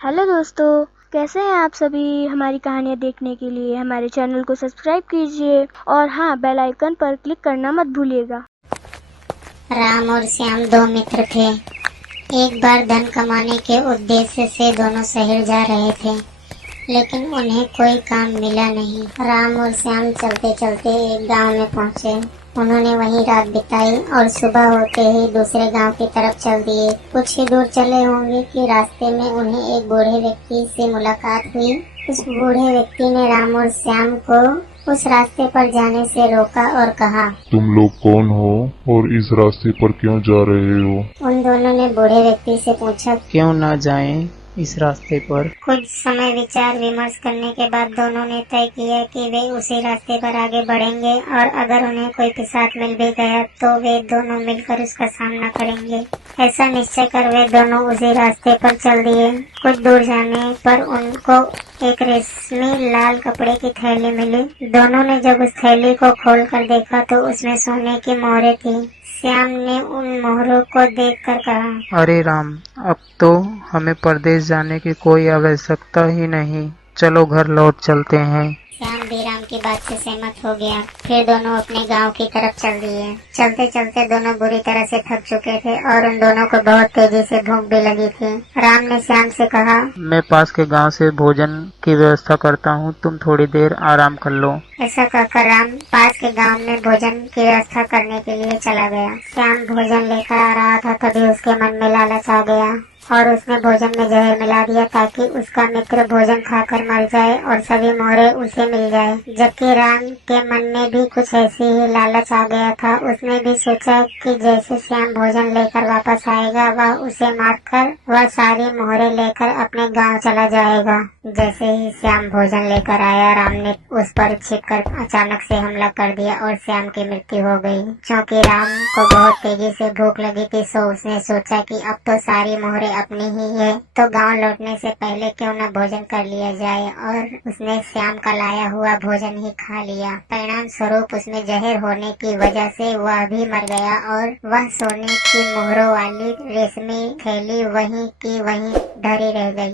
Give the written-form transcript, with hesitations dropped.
Hello दोस्तों, कैसे हैं आप सभी। हमारी कहानियाँ देखने के लिए हमारे चैनल को सब्सक्राइब कीजिए और हाँ, बेल आइकन पर क्लिक करना मत भूलिएगा। राम और श्याम दो मित्र थे। एक बार धन कमाने के उद्देश्य से दोनों शहर जा रहे थे, लेकिन उन्हें कोई काम मिला नहीं। राम और श्याम चलते चलते एक गांव में पहुंचे। उन्होंने वहीं रात बिताई और सुबह होते ही दूसरे गांव की तरफ चल दिए। कुछ ही दूर चले होंगे कि रास्ते में उन्हें एक बूढ़े व्यक्ति से मुलाकात हुई। उस बूढ़े व्यक्ति ने राम और श्याम को उस रास्ते पर जाने से रोका और कहा, तुम लोग कौन हो और इस रास्ते पर क्यों जा रहे हो? उन दोनों ने बूढ़े व्यक्ति से पूछा, क्यों ना जाएं इस रास्ते पर। कुछ समय विचार विमर्श करने के बाद दोनों ने तय किया कि वे उसी रास्ते पर आगे बढ़ेंगे और अगर उन्हें कोई पिशाच मिल भी गया तो वे दोनों मिलकर उसका सामना करेंगे। ऐसा निश्चय कर वे दोनों उसी रास्ते पर चल दिए। कुछ दूर जाने पर उनको एक रेशमी लाल कपड़े की थैली मिली। दोनों ने जब उस थैली को खोल कर देखा तो उसमें सोने की मोहरें थी। श्याम ने उन मोहरों को देखकर कहा, अरे राम, अब तो हमें परदेश जाने की कोई आवश्यकता ही नहीं। चलो घर लौट चलते हैं। श्याम भी राम की बात से सहमत हो गया। फिर दोनों अपने गांव की तरफ चल दिए। चलते चलते दोनों बुरी तरह से थक चुके थे और उन दोनों को बहुत तेजी से भूख भी लगी थी। राम ने श्याम से कहा, मैं पास के गांव से भोजन की व्यवस्था करता हूँ, तुम थोड़ी देर आराम कर लो। ऐसा कहकर राम पास के गांव में भोजन की व्यवस्था करने के लिए चला गया। श्याम भोजन लेकर आ रहा था, तभी उसके मन में लालच आ गया और उसने भोजन में जहर मिला दिया ताकि उसका मित्र भोजन खाकर मर जाए और सभी मोहरें उसे मिल जाए। जबकि राम के मन में भी कुछ ऐसी ही लालच आ गया था। उसने भी सोचा कि जैसे श्याम भोजन लेकर वापस आएगा, वह उसे मारकर वह सारी मोहरें लेकर अपने गांव चला जाएगा। जैसे ही श्याम भोजन लेकर आया, राम ने उस पर छिपकर अचानक से हमला कर दिया और श्याम की मृत्यु हो गई। क्योंकि राम को बहुत तेजी से भूख लगी थी, सो उसने सोचा कि अब तो सारी मोहरें अपनी ही है, तो गांव लौटने से पहले क्यों न भोजन कर लिया जाए, और उसने श्याम का लाया हुआ भोजन ही खा लिया। परिणाम स्वरूप उसमें जहर होने की वजह से वह भी मर गया और वह सोने की मोहरों वाली रेशमी थैली वहीं की वहीं धरी रह गई।